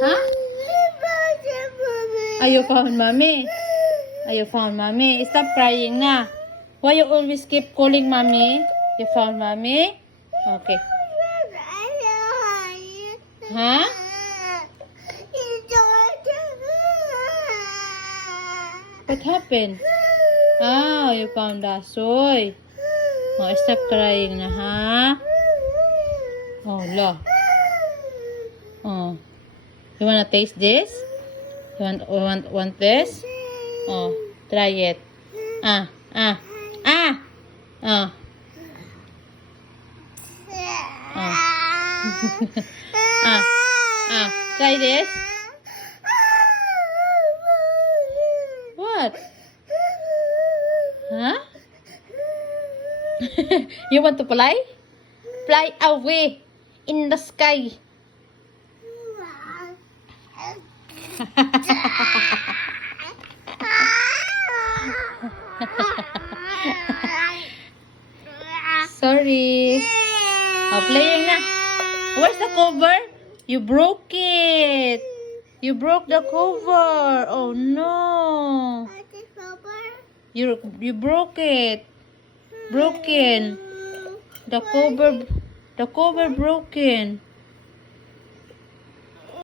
Huh? You found mommy? You found mommy? Stop crying na. Why you always keep calling mommy? You found mommy? Okay. Huh? What happened? Oh, you found Dasoy. Oh, stop crying na, ha? Oh, lo. Oh. You wanna taste this? You want this? Oh, try it. Ah. Ah. Ah. Try this. What? Huh? You want to fly? Fly away in the sky. Sorry. Oh, playing na. Where's the cover? You broke it. You broke the cover. Oh no. You broke it. Broken. The cover broken.